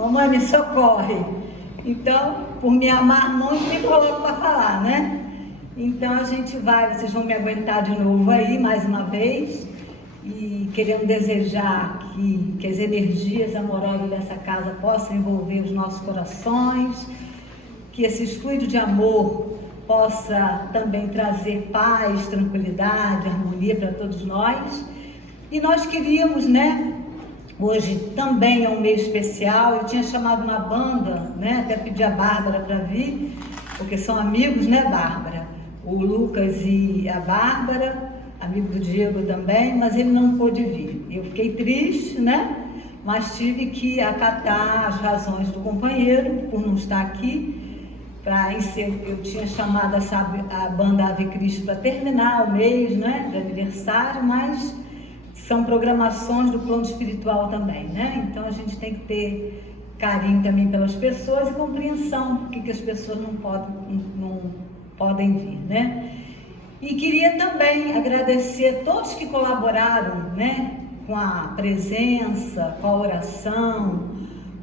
mamãe me socorre. Então, por me amar muito, me coloco para falar, né? Então a gente vai, vocês vão me aguentar de novo aí, mais uma vez, e querendo desejar que as energias amorosas dessa casa possam envolver os nossos corações, que esse fluido de amor possa também trazer paz, tranquilidade, harmonia para todos nós. E nós queríamos, né? Hoje também é um mês especial, eu tinha chamado uma banda, né? Até pedi a Bárbara para vir, porque são amigos, né, Bárbara? O Lucas e a Bárbara, amigo do Diego também, mas ele não pôde vir. Eu fiquei triste, né? Mas tive que acatar as razões do companheiro por não estar aqui. Eu tinha chamado a banda Ave Cristo para terminar o mês, né, de aniversário, mas são programações do plano espiritual também, né? Então a gente tem que ter carinho também pelas pessoas e compreensão porque que as pessoas não podem vir, né? E queria também agradecer a todos que colaboraram, né, com a presença, com a oração,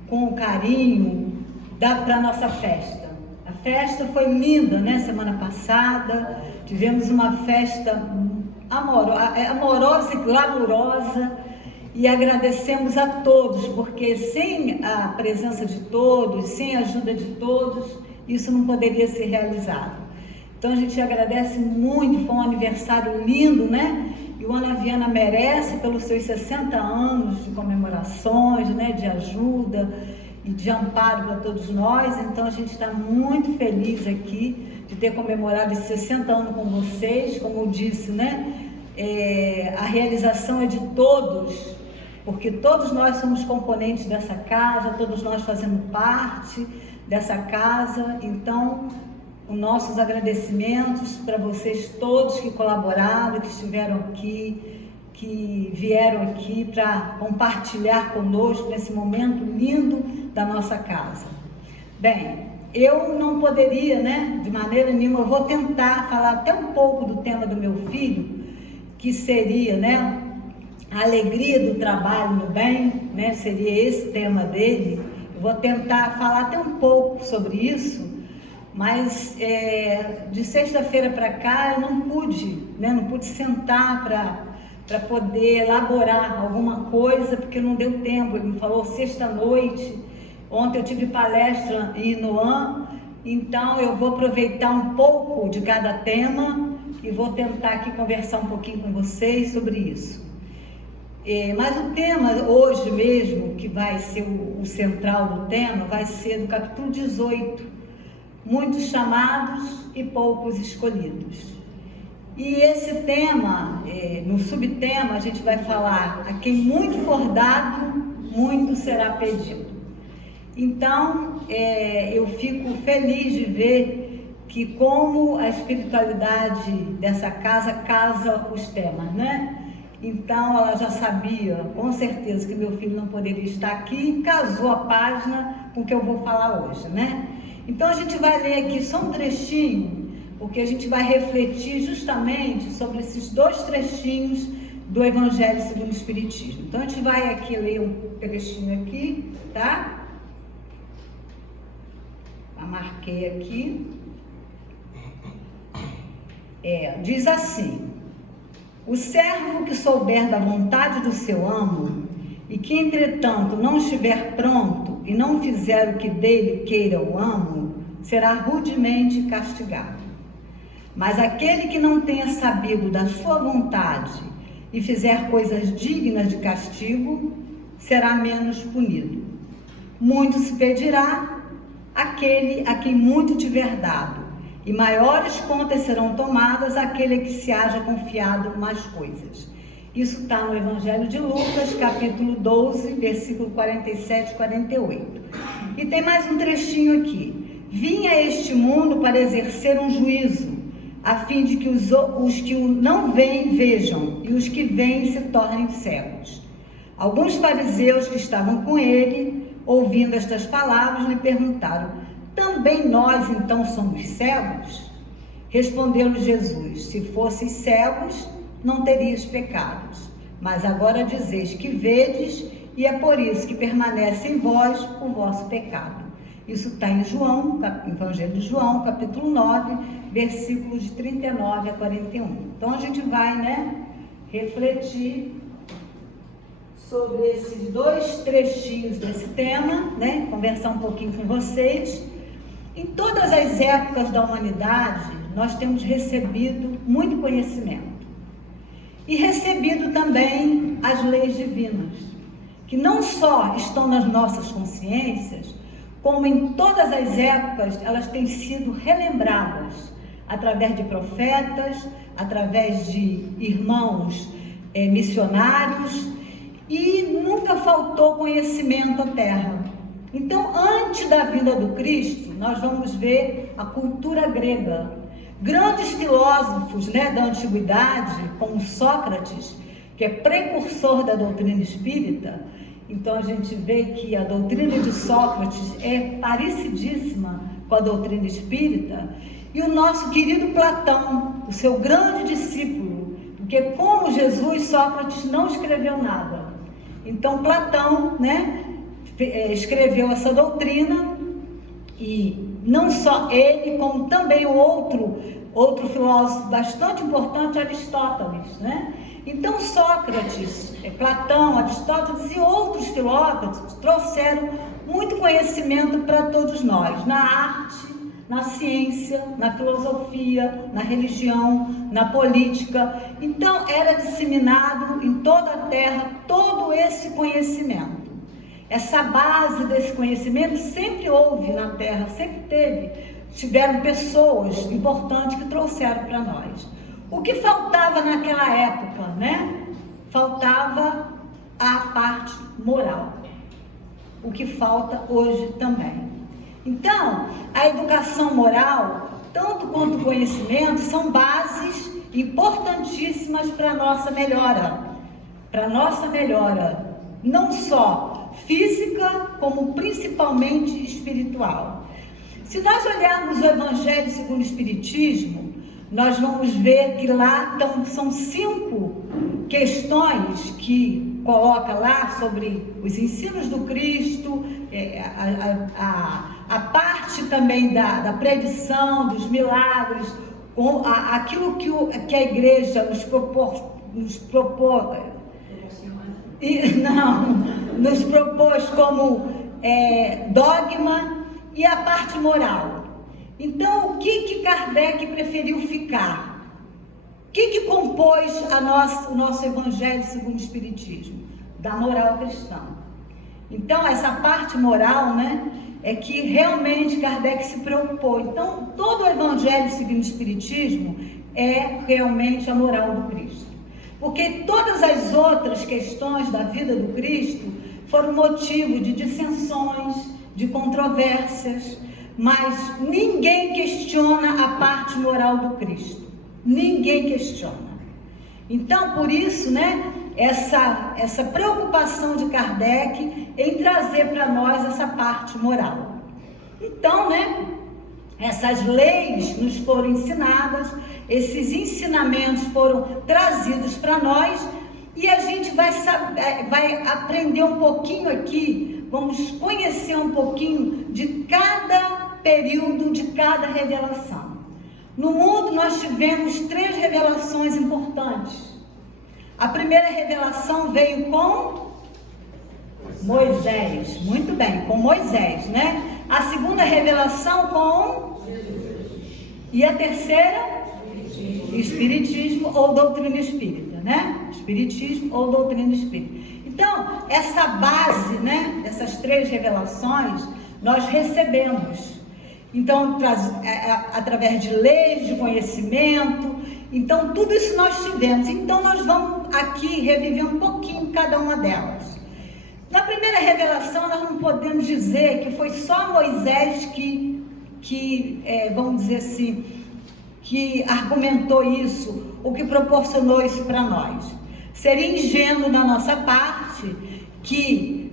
com o carinho para a nossa festa. A festa foi linda, né? Semana passada tivemos uma festa amorosa e glamurosa e agradecemos a todos, porque sem a presença de todos, sem a ajuda de todos, isso não poderia ser realizado. Então a gente agradece muito, foi um aniversário lindo, né? E o Ana Viana merece pelos seus 60 anos de comemorações, né? De ajuda e de amparo para todos nós. Então a gente está muito feliz aqui de ter comemorado esses 60 anos com vocês. Como eu disse, né? A realização é de todos, porque todos nós somos componentes dessa casa, todos nós fazemos parte dessa casa. Então, os nossos agradecimentos para vocês todos que colaboraram, que estiveram aqui, que vieram aqui para compartilhar conosco nesse momento lindo da nossa casa. Bem, eu não poderia, né, de maneira nenhuma, eu vou tentar falar até um pouco do tema do meu filho, que seria, né, a alegria do trabalho no bem, né, seria esse tema dele. Eu vou tentar falar até um pouco sobre isso, mas de sexta-feira para cá eu não pude sentar para poder elaborar alguma coisa, porque não deu tempo. Ele me falou sexta-noite, ontem eu tive palestra em Inoã, então eu vou aproveitar um pouco de cada tema e vou tentar aqui conversar um pouquinho com vocês sobre isso. Mas o tema hoje mesmo, que vai ser o central do tema, vai ser do capítulo 18, muitos chamados e poucos escolhidos. E esse tema, no subtema, a gente vai falar: a quem muito for dado, muito será pedido. Então, eu fico feliz de ver que como a espiritualidade dessa casa casa os temas, né? Então, ela já sabia, com certeza, que meu filho não poderia estar aqui, casou a página com o que eu vou falar hoje, né? Então, a gente vai ler aqui só um trechinho, porque a gente vai refletir justamente sobre esses dois trechinhos do Evangelho segundo o Espiritismo. Então, a gente vai aqui ler um trechinho aqui, tá? Marquei aqui. Diz assim: o servo que souber da vontade do seu amo e que, entretanto, não estiver pronto e não fizer o que dele queira o amo, será rudemente castigado. Mas aquele que não tenha sabido da sua vontade e fizer coisas dignas de castigo, será menos punido. Muito se pedirá aquele a quem muito tiver dado, e maiores contas serão tomadas àquele que se haja confiado mais coisas. Isso está no Evangelho de Lucas, capítulo 12, versículo 47 e 48. E tem mais um trechinho aqui. Vim a este mundo para exercer um juízo, a fim de que os que não veem vejam, e os que veem se tornem cegos. Alguns fariseus que estavam com ele, ouvindo estas palavras, lhe perguntaram: também nós então somos cegos? Respondeu-lhe Jesus: se fosseis cegos, não terias pecados, mas agora dizeis que vedes e é por isso que permanece em vós o vosso pecado. Isso está em João, Evangelho de João, capítulo 9, versículos de 39 a 41. Então a gente vai, né, refletir sobre esses 2 trechinhos desse tema, né, conversar um pouquinho com vocês. Em todas as épocas da humanidade, nós temos recebido muito conhecimento e recebido também as leis divinas, que não só estão nas nossas consciências, como em todas as épocas elas têm sido relembradas através de profetas, através de irmãos missionários, e nunca faltou conhecimento à terra. Então, antes da vinda do Cristo, nós vamos ver a cultura grega. Grandes filósofos, né, da antiguidade, como Sócrates, que é precursor da doutrina espírita. Então a gente vê que a doutrina de Sócrates é parecidíssima com a doutrina espírita. E o nosso querido Platão, o seu grande discípulo, porque como Jesus, Sócrates não escreveu nada. Então Platão, né, escreveu essa doutrina, e não só ele, como também o outro filósofo bastante importante, Aristóteles, né? Então Sócrates, Platão, Aristóteles e outros filósofos trouxeram muito conhecimento para todos nós, na arte, na ciência, na filosofia, na religião, na política. Então era disseminado em toda a terra todo esse conhecimento. Essa base desse conhecimento sempre houve na terra, sempre tiveram pessoas importantes que trouxeram para nós. O que faltava naquela época, né? Faltava a parte moral. O que falta hoje também. Então, a educação moral, tanto quanto o conhecimento, são bases importantíssimas para a nossa melhora. Para a nossa melhora, não só física, como principalmente espiritual. Se nós olharmos o Evangelho segundo o Espiritismo, nós vamos ver que lá são 5 questões que coloca lá sobre os ensinos do Cristo, a parte também da predição, dos milagres, aquilo que a igreja nos propôs como dogma, e a parte moral. Então, o que Kardec preferiu ficar? O que compôs o nosso Evangelho segundo o Espiritismo? Da moral cristã. Então, essa parte moral, né, é que realmente Kardec se preocupou. Então, todo o Evangelho segundo o Espiritismo é realmente a moral do Cristo. Porque todas as outras questões da vida do Cristo foram motivo de dissensões, de controvérsias, mas ninguém questiona a parte moral do Cristo. Ninguém questiona. Então, por isso, né, essa preocupação de Kardec em trazer para nós essa parte moral. Então, né, essas leis nos foram ensinadas, esses ensinamentos foram trazidos para nós, e a gente vai aprender um pouquinho aqui, vamos conhecer um pouquinho de cada período, de cada revelação. No mundo nós tivemos 3 revelações importantes. A primeira revelação veio com Moisés, muito bem, com Moisés, né? A segunda revelação com e a terceira, Espiritismo ou doutrina espírita, né? Espiritismo ou doutrina espírita. Então, essa base, né, dessas 3 revelações, nós recebemos. Então, através de leis, de conhecimento, então tudo isso nós tivemos. Então, nós vamos aqui reviver um pouquinho cada uma delas. Na primeira revelação, nós não podemos dizer que foi só Moisés que vamos dizer assim, que argumentou isso, ou que proporcionou isso para nós. Seria ingênuo da nossa parte que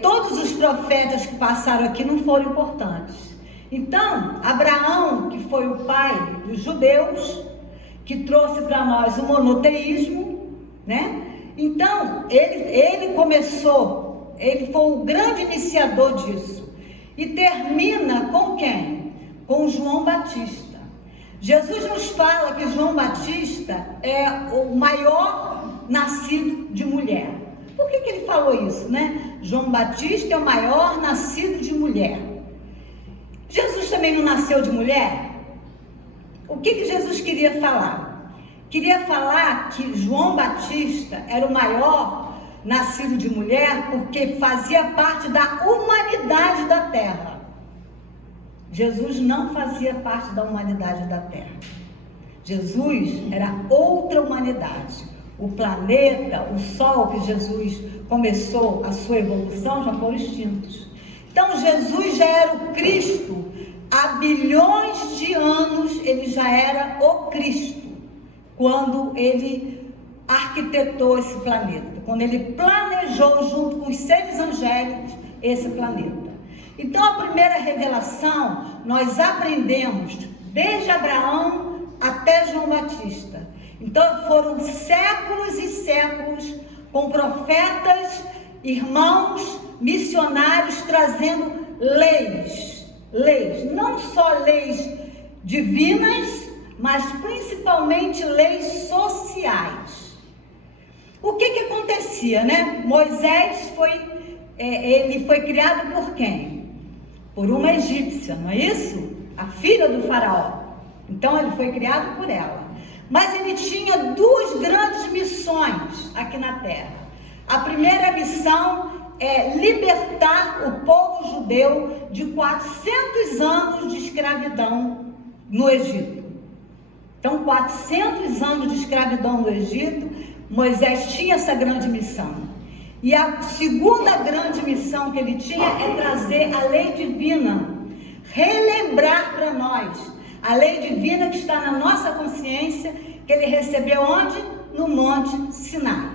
todos os profetas que passaram aqui não foram importantes. Então, Abraão, que foi o pai dos judeus, que trouxe para nós o monoteísmo, né? Então, ele começou, ele foi o grande iniciador disso. E termina com quem? Com João Batista. Jesus nos fala que João Batista é o maior nascido de mulher. Por que ele falou isso, né? João Batista é o maior nascido de mulher. Jesus também não nasceu de mulher? O que Jesus queria falar? Queria falar que João Batista era o maior nascido de mulher porque fazia parte da humanidade da terra. Jesus não fazia parte da humanidade da terra. Jesus era outra humanidade. O planeta, o sol que Jesus começou a sua evolução já foram extintos. Então Jesus já era o Cristo. Há bilhões de anos ele já era o Cristo. Quando ele arquitetou esse planeta. Quando ele planejou junto com os seres angélicos esse planeta. Então a primeira revelação nós aprendemos desde Abraão até João Batista. Então foram séculos e séculos com profetas, irmãos, missionários trazendo leis, não só leis divinas, mas principalmente leis sociais. O que acontecia, né? Moisés ele foi criado por quem? Por uma egípcia, não é isso? A filha do faraó. Então ele foi criado por ela. Mas ele tinha duas grandes missões aqui na terra. A primeira missão é libertar o povo judeu de 400 anos de escravidão no Egito. Então, 400 anos de escravidão no Egito, Moisés tinha essa grande missão. E a segunda grande missão que ele tinha é trazer a lei divina, relembrar para nós a lei divina que está na nossa consciência, que ele recebeu onde? No Monte Sinai.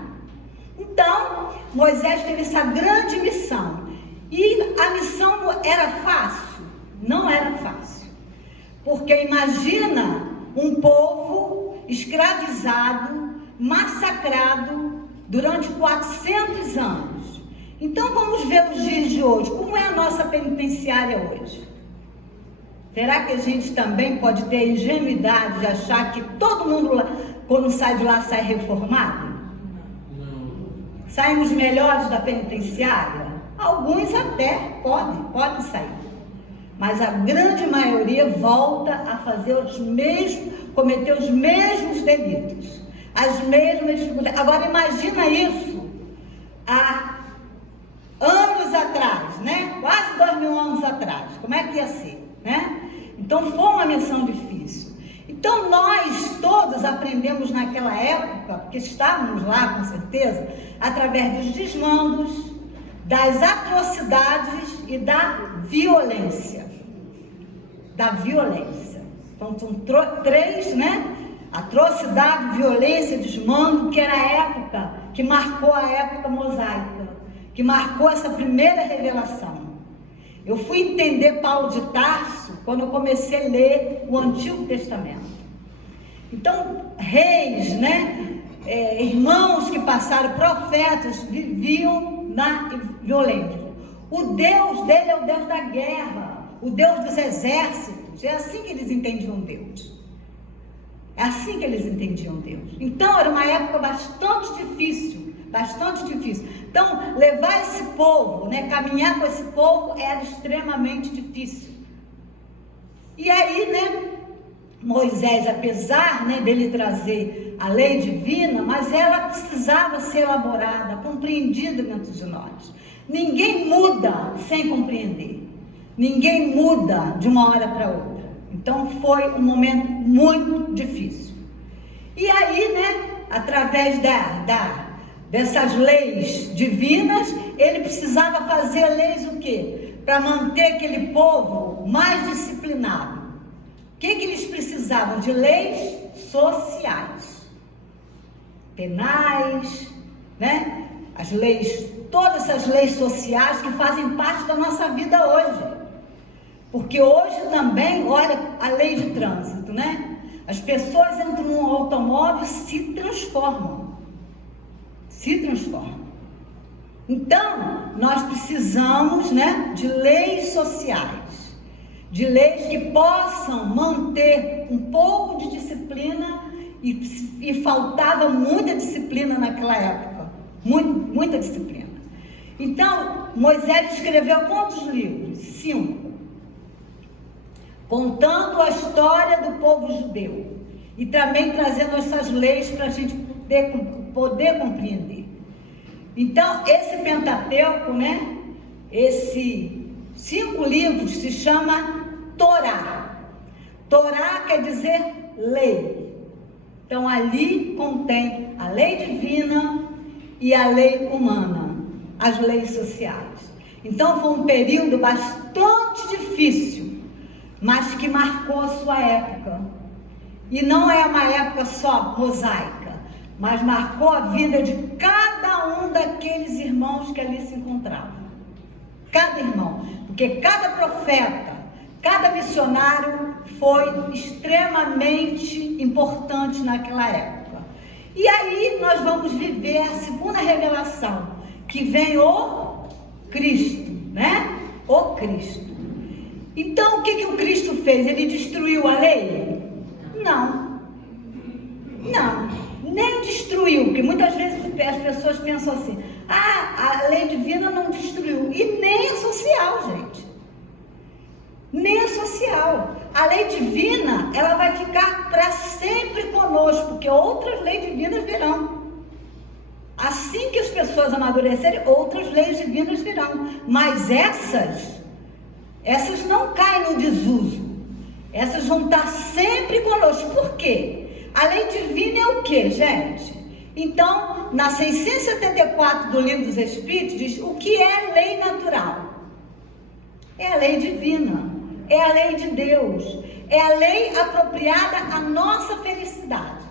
Então, Moisés teve essa grande missão. E a missão não era fácil? Não era fácil. Porque imagina um povo escravizado, massacrado durante 400 anos. Então vamos ver os dias de hoje. Como é a nossa penitenciária hoje? Será que a gente também pode ter a ingenuidade de achar que todo mundo lá, quando sai de lá, sai reformado? Não. Saem os melhores da penitenciária? Alguns até podem sair. Mas a grande maioria volta a fazer cometer os mesmos delitos, as mesmas dificuldades. Agora imagina isso há anos atrás, né? Quase 2000 anos atrás. Como é que ia ser, né? Então foi uma missão difícil. Então nós todos aprendemos naquela época, porque estávamos lá com certeza, através dos desmandos, das atrocidades e da violência. Então são três, né? Atrocidade, violência, desmando, que era a época, que marcou a época mosaica, que marcou essa primeira revelação. Eu fui entender Paulo de Tarso quando eu comecei a ler o Antigo Testamento. Então, reis, né? Irmãos que passaram, profetas, viviam na violência. O Deus dele é o Deus da guerra, o Deus dos exércitos. É assim que eles entendiam Deus. É assim que eles entendiam Deus. Então, era uma época bastante difícil. Então, levar esse povo, né, caminhar com esse povo era extremamente difícil. E aí, né, Moisés, apesar, né, dele trazer a lei divina, mas ela precisava ser elaborada, compreendida dentro de nós. Ninguém muda sem compreender. Ninguém muda de uma hora para outra. Então foi um momento muito difícil. E aí, né, através dessas leis divinas, ele precisava fazer leis o quê? Para manter aquele povo mais disciplinado. O que eles precisavam? De leis sociais, penais, né? As leis, todas essas leis sociais que fazem parte da nossa vida hoje. Porque hoje também, olha, a lei de trânsito, né? As pessoas entram num automóvel, se transformam. se transforma. Então, nós precisamos, né, de leis sociais, de leis que possam manter um pouco de disciplina, e faltava muita disciplina naquela época, muita disciplina. Então, Moisés escreveu quantos livros? 5. Contando a história do povo judeu e também trazendo essas leis para a gente poder compreender. Então, esse Pentateuco, né? Esses 5 livros se chama Torá. Torá quer dizer lei. Então, ali contém a lei divina e a lei humana, as leis sociais. Então, foi um período bastante difícil, mas que marcou a sua época. E não é uma época só mosaica, mas marcou a vida de cada um daqueles irmãos que ali se encontravam. Cada irmão, porque cada profeta, cada missionário foi extremamente importante naquela época. E aí nós vamos viver a segunda revelação, que vem o Cristo, né? O Cristo. Então, o que o Cristo fez? Ele destruiu a lei? Não, nem destruiu, porque muitas vezes as pessoas pensam assim, a lei divina não destruiu, e nem é social, gente, nem é social. A lei divina, ela vai ficar para sempre conosco, porque outras leis divinas virão. Assim que as pessoas amadurecerem, outras leis divinas virão, mas essas não caem no desuso. Essas vão estar sempre conosco. Por quê? A lei divina é o quê, gente? Então, na 674 do Livro dos Espíritos, diz o que é lei natural. É a lei divina, é a lei de Deus, é a lei apropriada à nossa felicidade.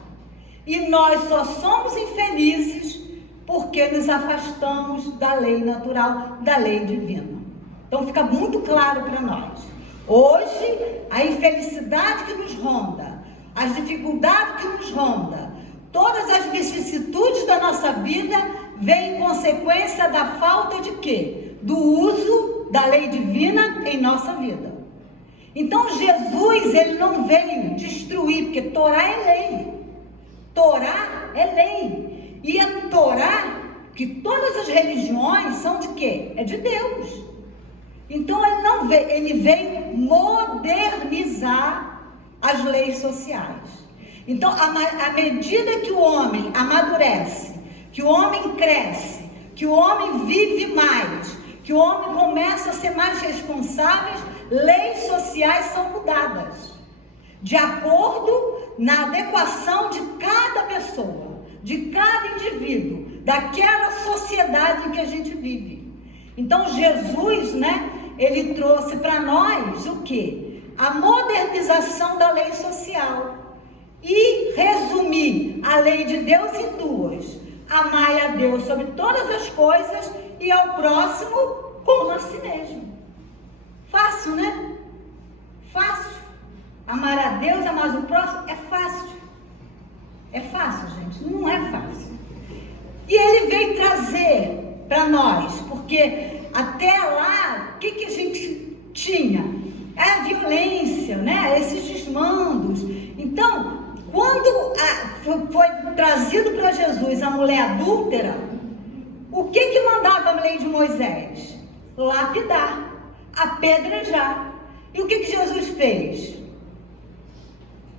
E nós só somos infelizes porque nos afastamos da lei natural, da lei divina. Então, fica muito claro para nós. Hoje, a infelicidade que nos ronda, as dificuldades que nos ronda, todas as vicissitudes da nossa vida vêm em consequência da falta de quê? Do uso da lei divina em nossa vida. Então, Jesus, ele não veio destruir, porque Torá é lei. Torá é lei. E a Torá, que todas as religiões são de quê? É de Deus. Então, ele veio modernizar as leis sociais. Então, à medida que o homem amadurece, que o homem cresce, que o homem vive mais, que o homem começa a ser mais responsável, leis sociais são mudadas, de acordo na adequação de cada pessoa, de cada indivíduo, daquela sociedade em que a gente vive. Então, Jesus, né? Ele trouxe para nós o quê? A modernização da lei social. E resumir a lei de Deus em 2. Amai a Deus sobre todas as coisas e ao próximo como a si mesmo. Fácil, né? Fácil. Amar a Deus, amar o próximo é fácil. É fácil, gente? Não é fácil. E ele veio trazer para nós, porque até lá, o que a gente tinha? É a violência, né? Esses desmandos. Então, quando foi trazido para Jesus a mulher adúltera, o que mandava a lei de Moisés? Lapidar, apedrejar. E o que Jesus fez?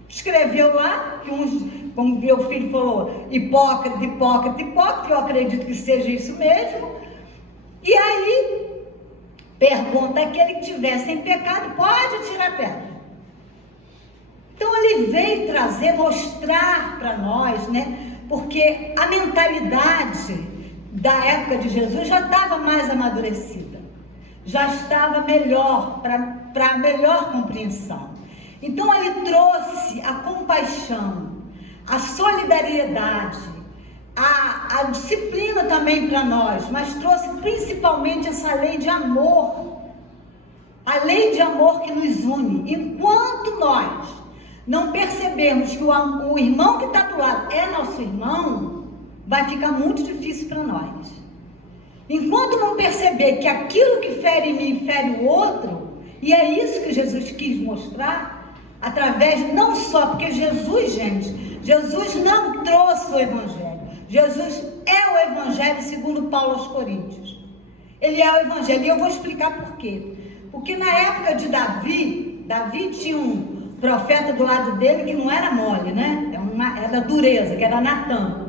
Escreveu lá, que uns, como meu filho falou, hipócrita, eu acredito que seja isso mesmo. E aí, pergunta aquele que tivesse em pecado, pode tirar a pedra. Então, ele veio trazer, mostrar para nós, né? Porque a mentalidade da época de Jesus já estava mais amadurecida. Já estava melhor, para melhor compreensão. Então, ele trouxe a compaixão, a solidariedade, a disciplina também para nós, mas trouxe principalmente essa lei de amor, a lei de amor que nos une. Enquanto nós não percebermos que o irmão que está do lado é nosso irmão, vai ficar muito difícil para nós. Enquanto não perceber que aquilo que fere em mim fere o outro, e é isso que Jesus quis mostrar, através, não só, porque Jesus, gente, Jesus não trouxe o Evangelho. Jesus é o Evangelho segundo Paulo aos Coríntios. Ele é o Evangelho, e eu vou explicar por quê. Porque na época de Davi tinha um profeta do lado dele que não era mole, né? Era dureza, que era Natã.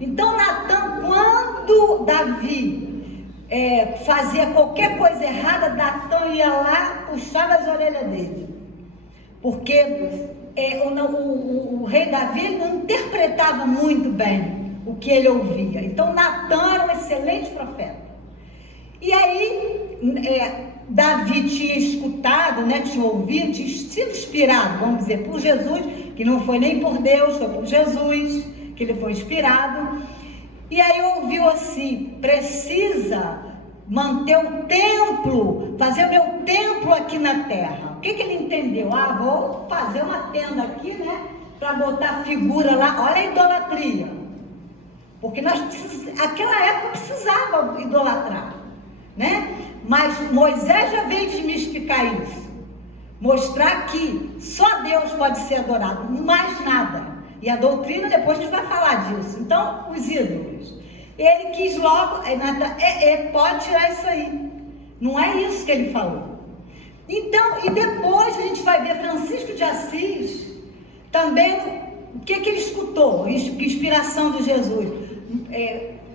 Então Natã, quando Davi fazia qualquer coisa errada, Natã ia lá, puxava as orelhas dele. Porque o rei Davi não interpretava muito bem o que ele ouvia. Então Natã era um excelente profeta. E aí Davi tinha escutado, né, tinha ouvido, tinha sido inspirado, vamos dizer, por Jesus, que não foi nem por Deus, foi por Jesus que ele foi inspirado. E aí ouviu assim: precisa manter o templo, fazer o meu templo aqui na terra. O que ele entendeu? Vou fazer uma tenda aqui, né, para botar figura lá. Olha a idolatria. Porque aquela época precisava idolatrar, né? Mas Moisés já veio desmistificar isso, mostrar que só Deus pode ser adorado, mais nada. E a doutrina, depois a gente vai falar disso. Então, os ídolos, ele quis logo, pode tirar isso aí. Não é isso que ele falou. Então, e depois a gente vai ver Francisco de Assis, também, o que ele escutou, inspiração de Jesus,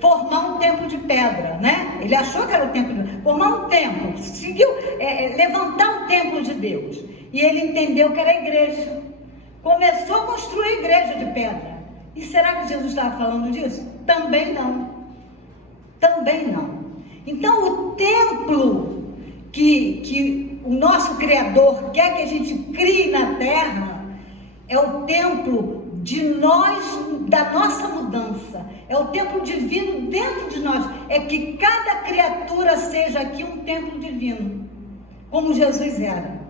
formar um templo de pedra, né? Ele achou que era o templo de pedra, formar um templo, seguiu, levantar um templo de Deus. E ele entendeu que era a igreja. Começou a construir a igreja de pedra. E será que Jesus estava falando disso? Também não. Também não. Então, o templo que o nosso Criador quer que a gente crie na terra é o templo de nós, da nossa mudança. É o templo divino dentro de nós. É que cada criatura seja aqui um templo divino, como Jesus era.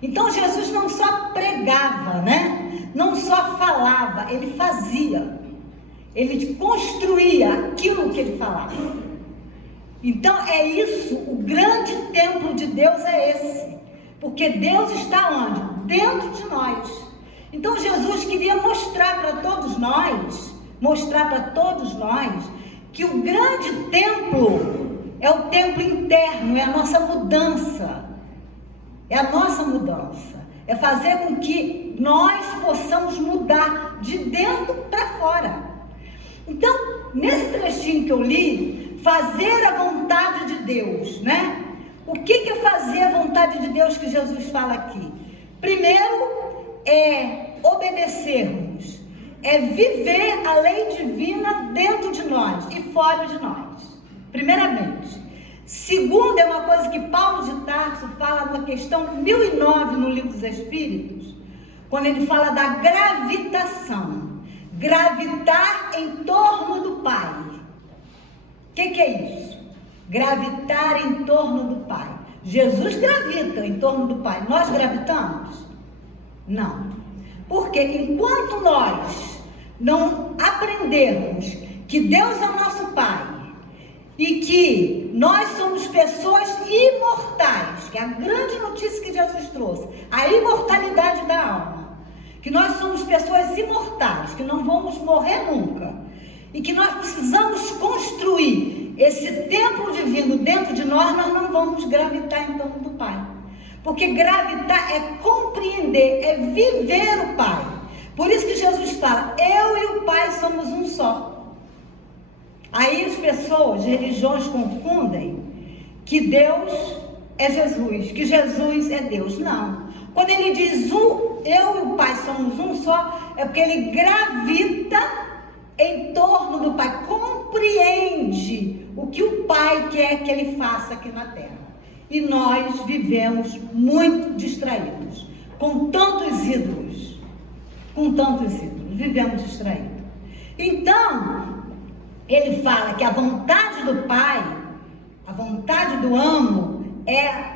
Então Jesus não só pregava, né? Não só falava, ele fazia. Ele construía aquilo que ele falava. Então é isso, o grande templo de Deus é esse. Porque Deus está onde? Dentro de nós. Então Jesus queria mostrar para todos nós, que o grande templo é o templo interno, é a nossa mudança. É a nossa mudança. É fazer com que nós possamos mudar de dentro para fora. Então, nesse trechinho que eu li, fazer a vontade de Deus, né? O que é fazer a vontade de Deus que Jesus fala aqui? Primeiro, é obedecermos. É viver a lei divina dentro de nós e fora de nós. Primeiramente. Segundo, é uma coisa que Paulo de Tarso fala na questão 1009 no Livro dos Espíritos, quando ele fala da gravitação. Gravitar em torno do Pai. O que é isso? Gravitar em torno do Pai. Jesus gravita em torno do Pai. Nós gravitamos? Não. Porque enquanto nós não aprendermos que Deus é o nosso Pai e que nós somos pessoas imortais, que é a grande notícia que Jesus trouxe, a imortalidade da alma, que nós somos pessoas imortais, que não vamos morrer nunca, e que nós precisamos construir esse templo divino dentro de nós, nós não vamos gravitar em torno do Pai. Porque gravitar é compreender, é viver o Pai. Por isso que Jesus fala, eu e o Pai somos um só. Aí as pessoas, religiões confundem que Deus é Jesus, que Jesus é Deus. Não. Quando ele diz eu e o Pai somos um só, é porque ele gravita em torno do Pai, compreende o que o Pai quer que ele faça aqui na terra. E nós vivemos muito distraídos, com tantos ídolos, vivemos distraídos. Então, ele fala que a vontade do Pai, a vontade do amo, é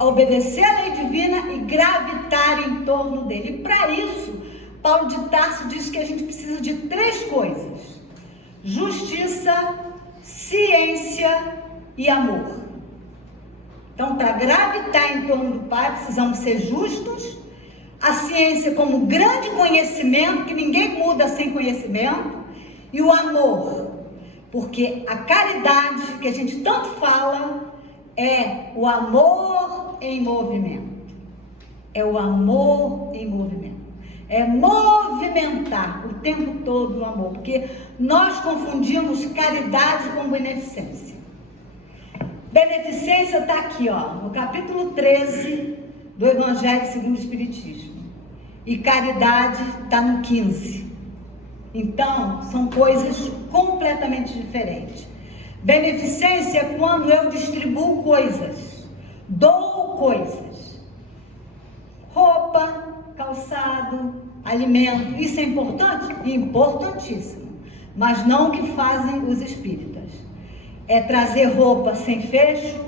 obedecer à lei divina e gravitar em torno dele. E para isso, Paulo de Tarso diz que a gente precisa de 3 coisas. justiça, ciência e amor. Então, para gravitar em torno do Pai, precisamos ser justos. A ciência como grande conhecimento, que ninguém muda sem conhecimento. E o amor, porque a caridade que a gente tanto fala é o amor em movimento. É o amor em movimento. É movimentar o tempo todo no amor, porque nós confundimos caridade com beneficência. Beneficência está aqui, ó, no capítulo 13 do Evangelho segundo o Espiritismo. E caridade está no 15. Então, são coisas completamente diferentes. Beneficência é quando eu distribuo coisas, dou coisas. Roupa, calçado, alimento. Isso é importante? Importantíssimo. Mas não o que fazem os espíritas. É trazer roupa sem fecho,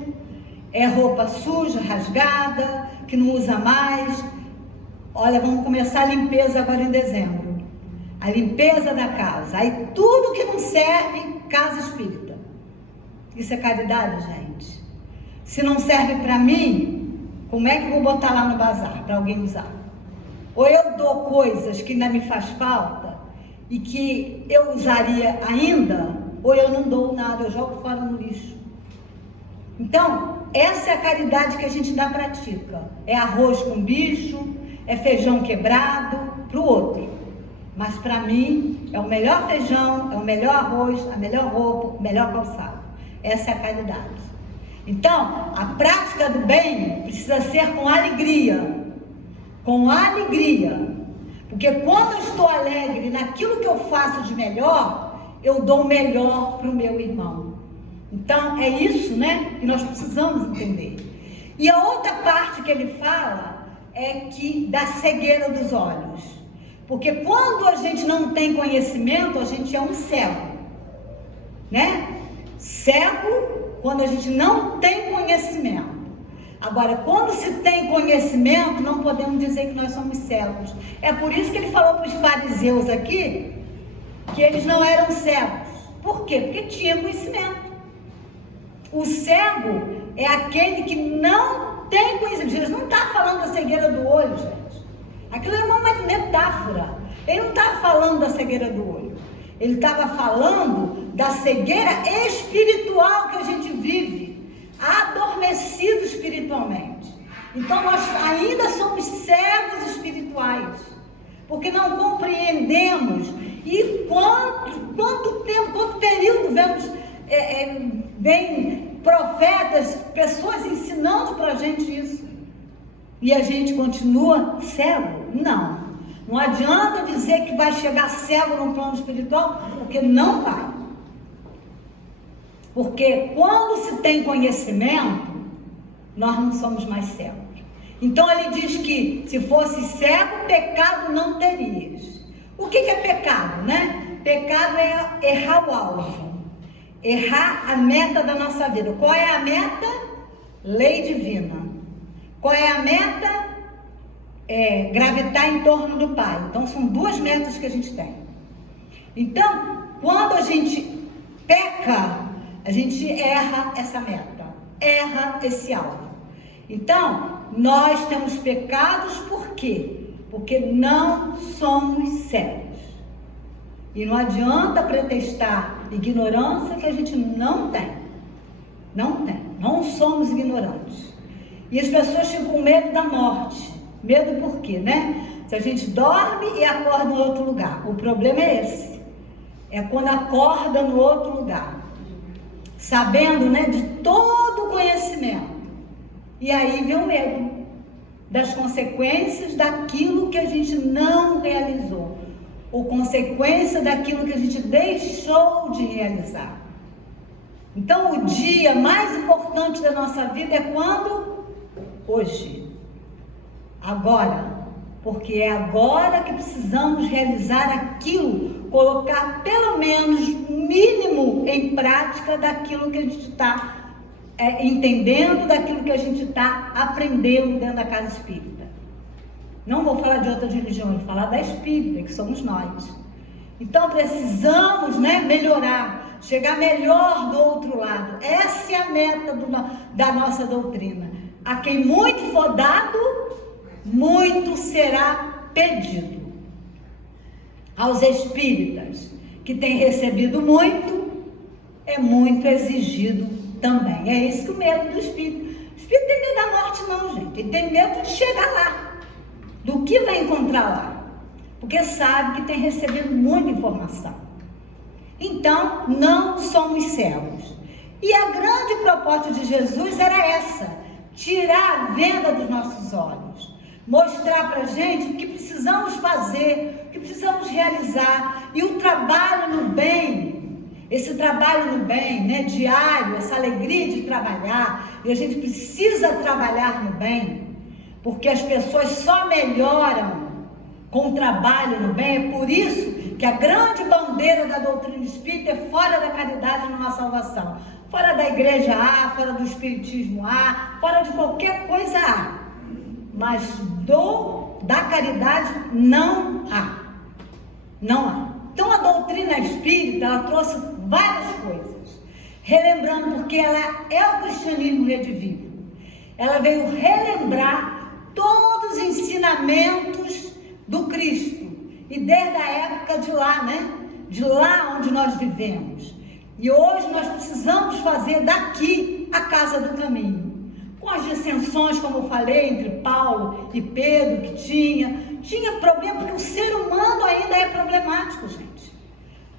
é roupa suja, rasgada, que não usa mais. Olha, vamos começar a limpeza agora em dezembro. A limpeza da casa. Aí tudo que não serve, casa espírita. Isso é caridade, gente. Se não serve para mim, como é que eu vou botar lá no bazar para alguém usar? Ou eu dou coisas que ainda me faz falta e que eu usaria ainda, ou eu não dou nada, eu jogo fora no lixo. Então, essa é a caridade que a gente ainda pratica. É arroz com bicho, é feijão quebrado para o outro. Mas para mim, é o melhor feijão, é o melhor arroz, a melhor roupa, o melhor calçado. Essa é a caridade. Então, a prática do bem precisa ser com alegria. Com alegria. Porque quando eu estou alegre naquilo que eu faço de melhor, eu dou o melhor para o meu irmão. Então, é isso, né, que nós precisamos entender. E a outra parte que ele fala é que da cegueira dos olhos. Porque quando a gente não tem conhecimento, a gente é um cego, né? Cego quando a gente não tem conhecimento. Agora, quando se tem conhecimento, não podemos dizer que nós somos cegos. É por isso que ele falou para os fariseus aqui, que eles não eram cegos. Por quê? Porque tinha conhecimento. O cego é aquele que não tem conhecimento. Jesus não está falando da cegueira do olho, gente. Aquilo é uma metáfora. Ele não estava falando da cegueira do olho. Ele estava falando da cegueira espiritual que a gente vive, adormecido espiritualmente. Então nós ainda somos cegos espirituais, porque não compreendemos. E quanto tempo, quanto período vemos vem profetas, pessoas ensinando para a gente isso, e a gente continua cego? Não adianta dizer que vai chegar cego no plano espiritual, porque não vai. Porque quando se tem conhecimento, nós não somos mais cegos. Então ele diz que se fosse cego, pecado não terias. O que é pecado, né? Pecado é errar o alvo, errar a meta da nossa vida. Qual é a meta? Lei divina. Qual é a meta? Gravitar em torno do Pai. Então são duas metas que a gente tem. Então, quando a gente peca, a gente erra essa meta, erra esse alvo. Então, nós temos pecados por quê? Porque não somos cegos. E não adianta pretextar ignorância que a gente não tem. Não tem. Não somos ignorantes. E as pessoas ficam com medo da morte. Medo por quê, né? Se a gente dorme e acorda em outro lugar. O problema é esse. É quando acorda no outro lugar. Sabendo, né, de todo o conhecimento. E aí vem o medo das consequências daquilo que a gente não realizou, ou consequência daquilo que a gente deixou de realizar. Então, o dia mais importante da nossa vida é quando? Hoje. Agora. Porque é agora que precisamos realizar aquilo, colocar pelo menos o mínimo em prática daquilo que a gente está entendendo, daquilo que a gente está aprendendo dentro da casa espírita. Não vou falar de outras religiões, vou falar da espírita, que somos nós. Então precisamos, né, melhorar, chegar melhor do outro lado. Essa é a meta da nossa doutrina. A quem muito for dado, muito será pedido. Aos espíritas que têm recebido muito, é muito exigido também. É esse que o medo do espírito. O espírito tem medo da morte não, gente. Ele tem medo de chegar lá, do que vai encontrar lá, porque sabe que tem recebido muita informação. Então, não somos cegos. E a grande proposta de Jesus era essa: tirar a venda dos nossos olhos, mostrar para a gente o que precisamos fazer, o que precisamos realizar, e o trabalho no bem, esse trabalho no bem, né, diário, essa alegria de trabalhar, e a gente precisa trabalhar no bem, porque as pessoas só melhoram com o trabalho no bem. É por isso que a grande bandeira da doutrina espírita é fora da caridade não há salvação. Fora da igreja há, fora do espiritismo há, fora de qualquer coisa há. Mas da caridade não há. Não há. Então a doutrina espírita, ela trouxe várias coisas. Relembrando, porque ela é o cristianismo redivivo. Ela veio relembrar todos os ensinamentos do Cristo. E desde a época de lá, né? De lá onde nós vivemos. E hoje nós precisamos fazer daqui a casa do caminho. Com as dissensões, como eu falei, entre Paulo e Pedro, que tinha problema, porque o ser humano ainda é problemático, gente.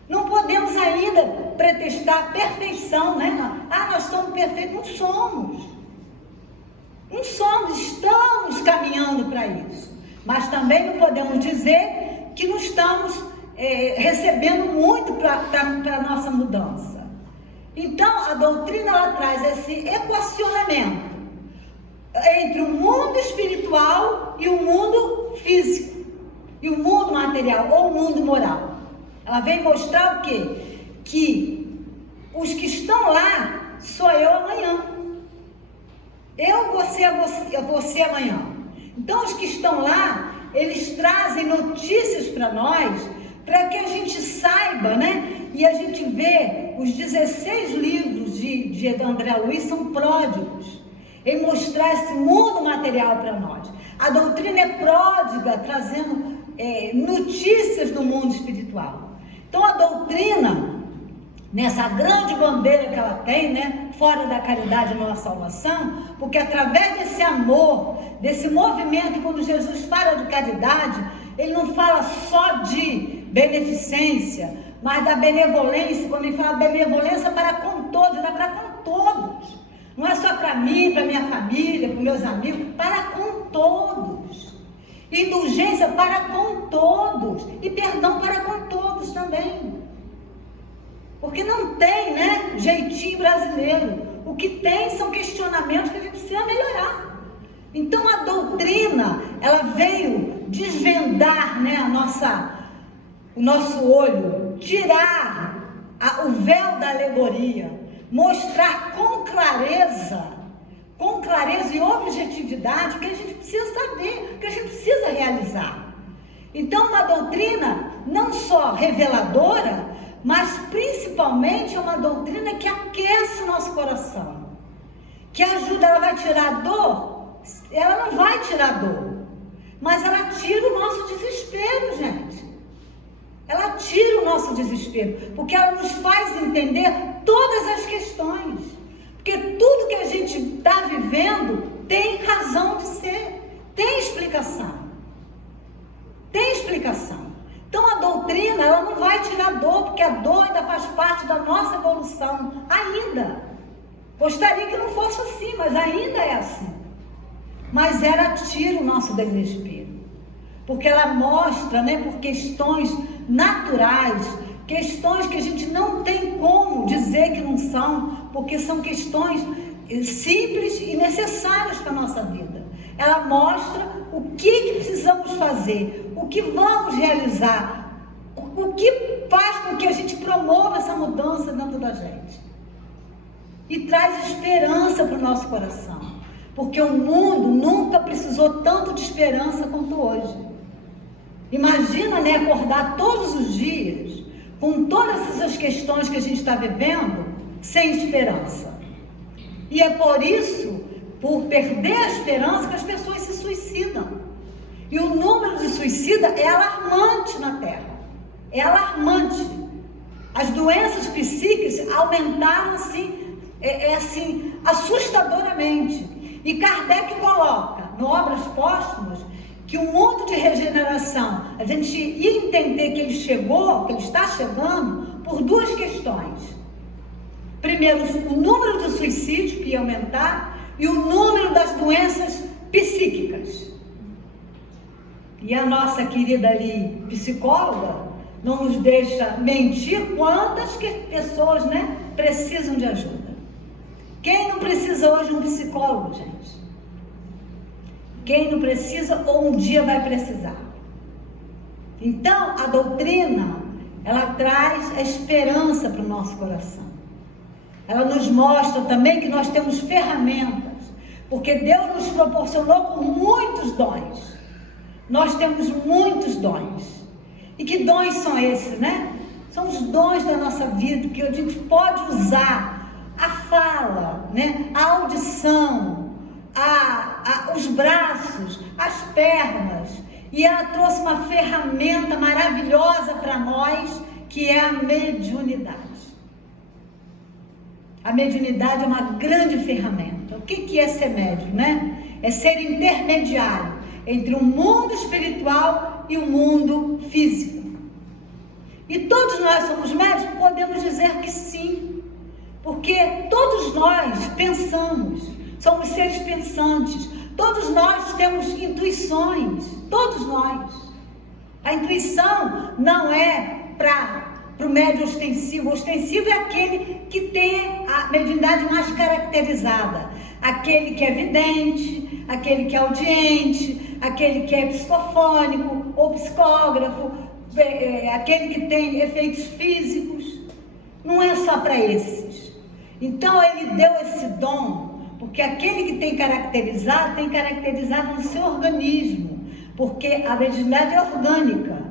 Não podemos ainda pretextar perfeição, né? Nós somos perfeitos. Não somos. Não somos, estamos caminhando para isso. Mas também não podemos dizer que não estamos recebendo muito para a nossa mudança. Então, a doutrina, ela traz esse equacionamento entre o mundo espiritual e o mundo físico, e o mundo material, ou o mundo moral. Ela vem mostrar o quê? Que os que estão lá, sou eu amanhã. Eu, você amanhã. Então, os que estão lá, eles trazem notícias para nós, para que a gente saiba, né? E a gente vê, os 16 livros de André Luiz são pródigos em mostrar esse mundo material para nós. A doutrina é pródiga, trazendo notícias do mundo espiritual. Então, a doutrina, nessa grande bandeira que ela tem, né? Fora da caridade não há salvação, porque através desse amor, desse movimento, quando Jesus fala de caridade, ele não fala só de beneficência, mas da benevolência. Quando ele fala benevolência para com todos, dá para com todos. Não é só para mim, para minha família, para meus amigos, para com todos. Indulgência para com todos. E perdão para com todos também. Porque não tem, né, jeitinho brasileiro. O que tem são questionamentos que a gente precisa melhorar. Então a doutrina, ela veio desvendar, né, o nosso olho, tirar o véu da alegoria, mostrar com clareza e objetividade o que a gente precisa saber, o que a gente precisa realizar. Então uma doutrina não só reveladora, mas principalmente é uma doutrina que aquece o nosso coração, que ajuda. Ela vai tirar a dor? Ela não vai tirar a dor, mas ela tira o nosso desespero, gente. Ela tira o nosso desespero, porque ela nos faz entender todas as questões, porque tudo que a gente está vivendo tem razão de ser, tem explicação. Tem explicação. Então a doutrina, ela não vai tirar dor, porque a dor ainda faz parte da nossa evolução, ainda. Gostaria que não fosse assim, mas ainda é assim. Mas ela tira o nosso desespero, porque ela mostra, né, por questões naturais, questões que a gente não tem como dizer que não são, porque são questões simples e necessárias para a nossa vida. Ela mostra o que precisamos fazer, o que vamos realizar, o que faz com que a gente promova essa mudança dentro da gente. E traz esperança para o nosso coração, porque o mundo nunca precisou tanto de esperança quanto hoje. Imagina, né, acordar todos os dias com todas essas questões que a gente está vivendo, sem esperança. E é por isso, por perder a esperança, que as pessoas se suicidam. E o número de suicida é alarmante na Terra. É alarmante. As doenças psíquicas aumentaram assim, assustadoramente. E Kardec coloca, no Obras Póstumas, que o mundo de regeneração, a gente ia entender que ele chegou, que ele está chegando, por duas questões. Primeiro, o número de suicídios que ia aumentar e o número das doenças psíquicas. E a nossa querida ali, psicóloga, não nos deixa mentir quantas pessoas, né, precisam de ajuda. Quem não precisa hoje de um psicólogo, gente? Quem não precisa ou um dia vai precisar. Então, a doutrina, ela traz a esperança para o nosso coração. Ela nos mostra também que nós temos ferramentas, porque Deus nos proporcionou com muitos dons. Nós temos muitos dons. E que dons são esses, né? São os dons da nossa vida que a gente pode usar. A fala, né? A audição, os braços, as pernas. E ela trouxe uma ferramenta maravilhosa para nós, que é a mediunidade. A mediunidade é uma grande ferramenta. O que é ser médium, né? É ser intermediário entre o mundo espiritual e o mundo físico. E todos nós somos médios? Podemos dizer que sim, porque todos nós pensamos, somos seres pensantes, todos nós temos intuições, todos nós. A intuição não é para o médium ostensivo. O ostensivo é aquele que tem a mediunidade mais caracterizada, aquele que é vidente, aquele que é audiente, aquele que é psicofônico ou psicógrafo, aquele que tem efeitos físicos. Não é só para esses. Então ele deu esse dom, porque aquele que tem caracterizado no seu organismo, porque a mediunidade é orgânica.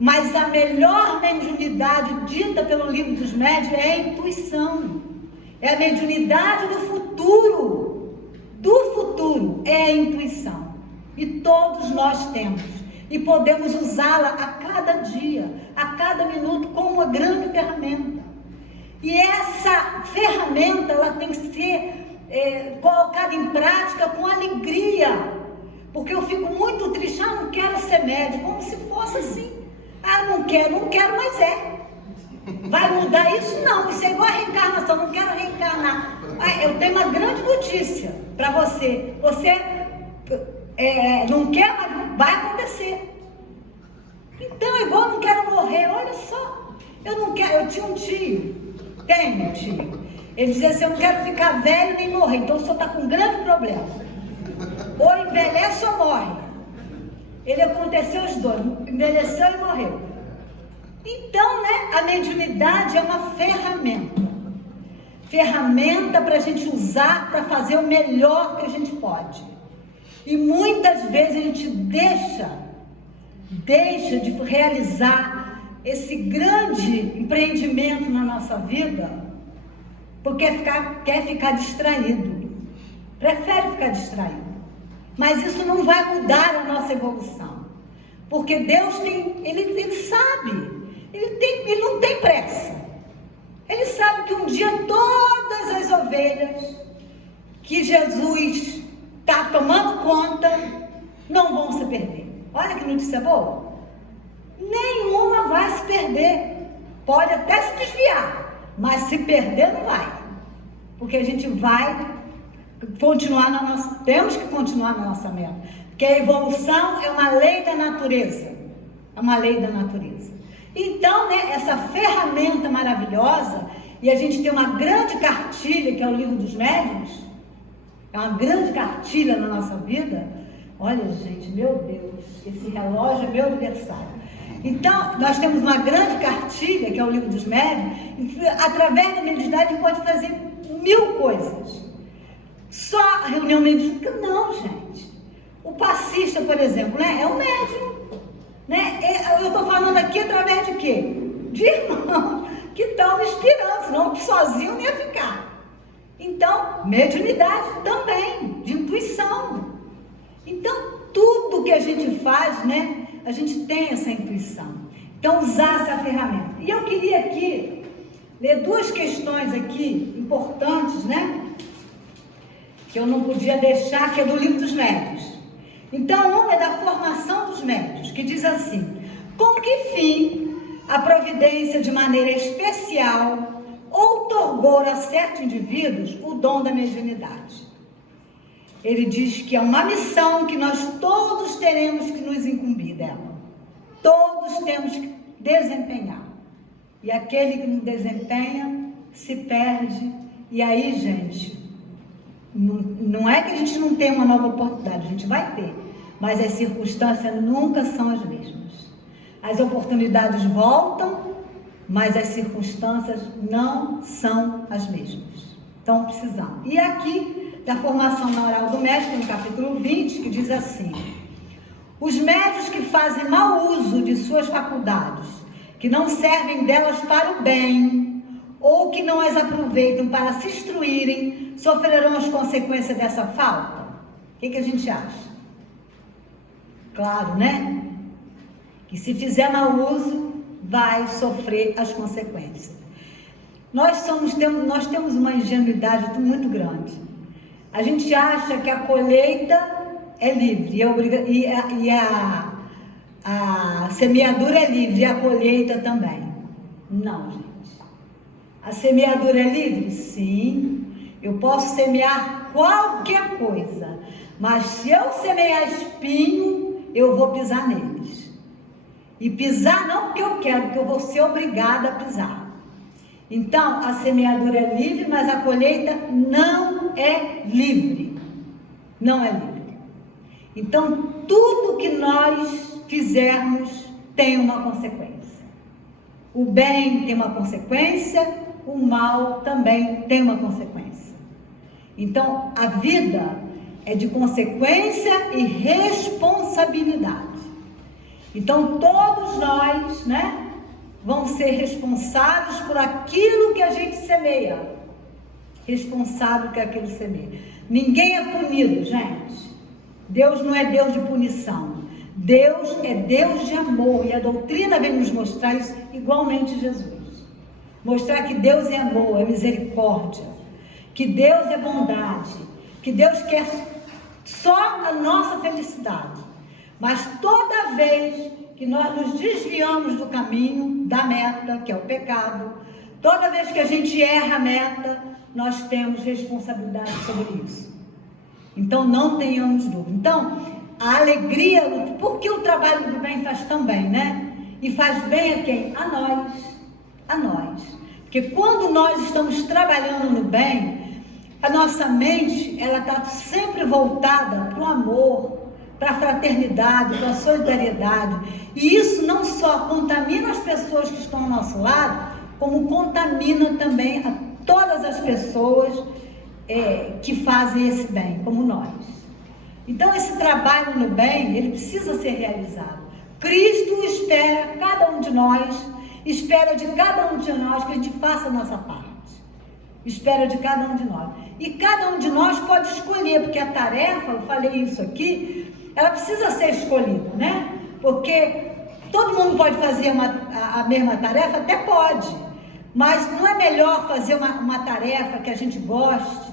Mas a melhor mediunidade dita pelo Livro dos Médiuns é a intuição. É a mediunidade do futuro. Do futuro é a intuição. E todos nós temos. E podemos usá-la a cada dia, a cada minuto, como uma grande ferramenta. E essa ferramenta, ela tem que ser colocada em prática com alegria. Porque eu fico muito triste, não quero ser médium, como se fosse assim. Não quero, mas é. Vai mudar isso? Não, isso é igual a reencarnação, não quero reencarnar. Eu tenho uma grande notícia para você. Você não quer, mas vai acontecer. Então é igual, não quero morrer, olha só. Eu não quero, eu tinha um tio, tenho um tio. Ele dizia assim, eu não quero ficar velho nem morrer, então o senhor está com um grande problema. Ou envelhece ou morre. Ele aconteceu os dois, envelheceu e morreu. Então, né, a mediunidade é uma ferramenta. Ferramenta para a gente usar para fazer o melhor que a gente pode. E muitas vezes a gente deixa de realizar esse grande empreendimento na nossa vida, porque quer ficar distraído. Prefere ficar distraído. Mas isso não vai mudar a nossa evolução. Porque Deus ele sabe. Ele não tem pressa. Ele sabe que um dia todas as ovelhas que Jesus está tomando conta não vão se perder. Olha que notícia boa. Nenhuma vai se perder. Pode até se desviar, mas se perder não vai. Porque a gente vai continuar temos que continuar na nossa meta, porque a evolução é uma lei da natureza, Então, né, essa ferramenta maravilhosa, e a gente tem uma grande cartilha, que é o Livro dos Médiuns, é uma grande cartilha na nossa vida. Olha, gente, meu Deus, esse relógio é meu aniversário. Então, nós temos uma grande cartilha, que é o Livro dos Médiuns, e através da mediunidade a gente pode fazer 1000 coisas. Só a reunião mediúnica, não, gente. O passista, por exemplo, né, é um médium. né? Eu estou falando aqui através de quê? De irmãos que estão me inspirando, senão sozinho não ia ficar. Então, mediunidade também, de intuição. Então, tudo que a gente faz, né? A gente tem essa intuição. Então, usar essa ferramenta. E eu queria aqui ler duas questões aqui importantes, né? Que eu não podia deixar, que é do Livro dos Médiuns. Então, uma é da formação dos médiuns, que diz assim: com que fim a providência de maneira especial outorgou a certos indivíduos o dom da mediunidade? Ele diz que é uma missão que nós todos teremos que nos incumbir dela. Todos temos que desempenhar. E aquele que não desempenha se perde. E aí, gente, não é que a gente não tem uma nova oportunidade, a gente vai ter. Mas as circunstâncias nunca são as mesmas. As oportunidades voltam, mas as circunstâncias não são as mesmas. Então, precisamos. E aqui, da formação na oral do médico, no capítulo 20, que diz assim: os médios que fazem mau uso de suas faculdades, que não servem delas para o bem, ou que não as aproveitam para se instruírem, sofrerão as consequências dessa falta? O que a gente acha? Claro, né? Que se fizer mau uso, vai sofrer as consequências. Nós temos uma ingenuidade muito grande. A gente acha que a colheita é livre e a semeadura é livre e a colheita também. Não, gente. A semeadura é livre? Sim. Eu posso semear qualquer coisa, mas se eu semear espinho, eu vou pisar neles. E pisar não porque eu quero, porque eu vou ser obrigada a pisar. Então, a semeadura é livre, mas a colheita não é livre. Não é livre. Então, tudo que nós fizermos tem uma consequência. O bem tem uma consequência, o mal também tem uma consequência. Então, a vida é de consequência e responsabilidade. Então, todos nós, né, vamos ser responsáveis por aquilo que a gente semeia. Responsável por aquilo que semeia. Ninguém é punido, gente. Deus não é Deus de punição. Deus é Deus de amor. E a doutrina vem nos mostrar isso, igualmente Jesus. Mostrar que Deus é amor, é misericórdia. Que Deus é bondade. Que Deus quer só a nossa felicidade. Mas toda vez que nós nos desviamos do caminho, da meta, que é o pecado, toda vez que a gente erra a meta, nós temos responsabilidade sobre isso. Então, não tenhamos dúvida. Então, a alegria, porque o trabalho do bem faz tão bem, né? E faz bem a quem? A nós. A nós. Porque quando nós estamos trabalhando no bem, a nossa mente, ela está sempre voltada para o amor, para a fraternidade, para a solidariedade. E isso não só contamina as pessoas que estão ao nosso lado, como contamina também a todas as pessoas que fazem esse bem, como nós. Então, esse trabalho no bem, ele precisa ser realizado. Cristo espera cada um de nós, espera de cada um de nós que a gente faça a nossa parte. Espera de cada um de nós. E cada um de nós pode escolher, porque a tarefa, eu falei isso aqui, ela precisa ser escolhida, né? Porque todo mundo pode fazer a mesma tarefa? Até pode. Mas não é melhor fazer uma tarefa que a gente goste,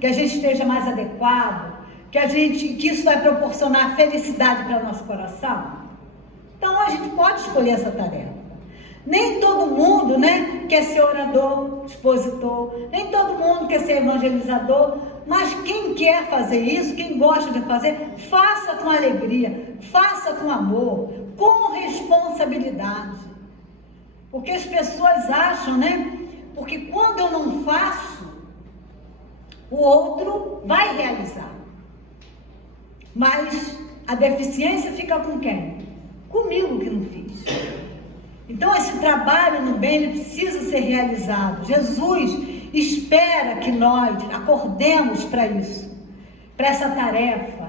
que a gente esteja mais adequado, que isso vai proporcionar felicidade para o nosso coração? Então, a gente pode escolher essa tarefa. Nem todo mundo, né, quer ser orador, expositor, nem todo mundo quer ser evangelizador, mas quem quer fazer isso, quem gosta de fazer, faça com alegria, faça com amor, com responsabilidade. Porque as pessoas acham, né, porque quando eu não faço, o outro vai realizar. Mas a deficiência fica com quem? Comigo que não fiz. Então, esse trabalho no bem, ele precisa ser realizado. Jesus espera que nós acordemos para isso, para essa tarefa.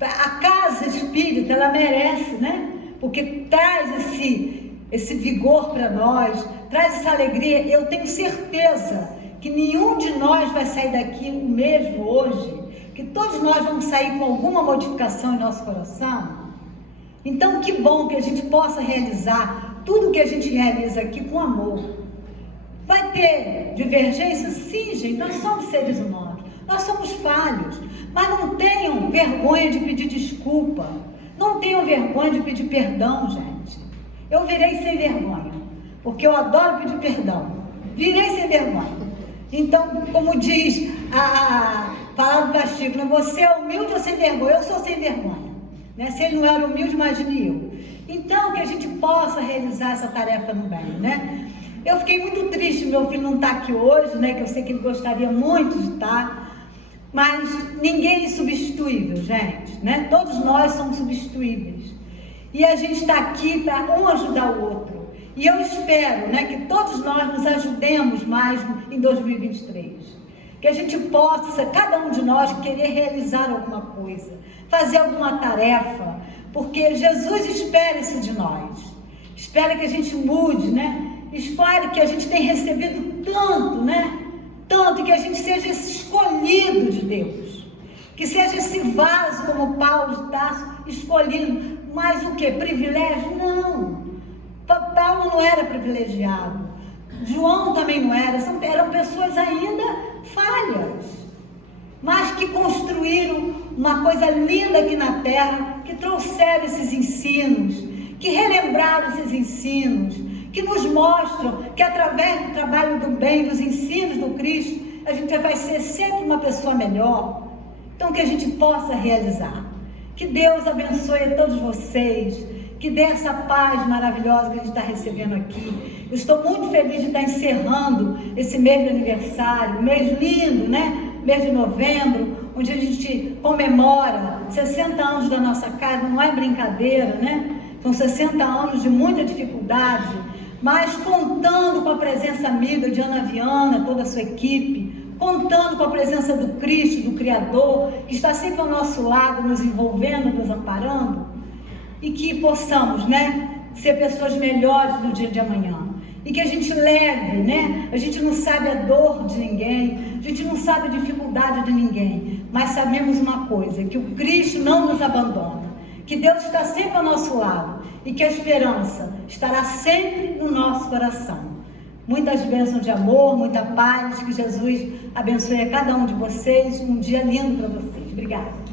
A casa espírita, ela merece, né? porque traz esse vigor para nós, traz essa alegria. Eu tenho certeza que nenhum de nós vai sair daqui o mesmo hoje, que todos nós vamos sair com alguma modificação em nosso coração. Então, que bom que a gente possa realizar tudo que a gente realiza aqui com amor. Vai ter divergência? Sim, gente, nós somos seres humanos, nós somos falhos, mas não tenham vergonha de pedir desculpa, não tenham vergonha de pedir perdão, gente. Eu virei sem vergonha, porque eu adoro pedir perdão, virei sem vergonha. Então, como diz a palavra do Chico, você é humilde ou sem vergonha? Eu sou sem vergonha, né? Se ele não era humilde, imagine eu. Então, que a gente possa realizar essa tarefa no bem, né? Eu fiquei muito triste, meu filho não está aqui hoje, né? Que eu sei que ele gostaria muito de estar, mas ninguém é insubstituível, gente, né? Todos nós somos substituíveis. E a gente está aqui para um ajudar o outro. E eu espero, né, que todos nós nos ajudemos mais em 2023. Que a gente possa, cada um de nós, querer realizar alguma coisa, fazer alguma tarefa, porque Jesus espera isso de nós. Espera que a gente mude, né? Espero que a gente tenha recebido tanto, né? Tanto, que a gente seja esse escolhido de Deus. Que seja esse vaso, como Paulo de Tarso, escolhido. Mas o quê? Privilégio? Não. Paulo não era privilegiado. João também não era. Eram pessoas ainda falhas, mas que construíram uma coisa linda aqui na terra, que trouxeram esses ensinos, que relembraram esses ensinos, que nos mostram que através do trabalho do bem, dos ensinos do Cristo, a gente vai ser sempre uma pessoa melhor. Então, que a gente possa realizar. Que Deus abençoe a todos vocês, que dê essa paz maravilhosa que a gente está recebendo aqui. Eu estou muito feliz de estar encerrando esse mês de aniversário, um mês lindo, né? Mês de novembro, onde a gente comemora 60 anos da nossa casa, não é brincadeira, né? São 60 anos de muita dificuldade, mas contando com a presença amiga de Ana Viana, toda a sua equipe, contando com a presença do Cristo, do Criador, que está sempre ao nosso lado, nos envolvendo, nos amparando, e que possamos, né, ser pessoas melhores no dia de amanhã. E que a gente leve, né? A gente não sabe a dor de ninguém, a gente não sabe a dificuldade de ninguém, mas sabemos uma coisa, que o Cristo não nos abandona, que Deus está sempre ao nosso lado e que a esperança estará sempre no nosso coração. Muitas bênçãos de amor, muita paz, que Jesus abençoe a cada um de vocês, um dia lindo para vocês. Obrigada.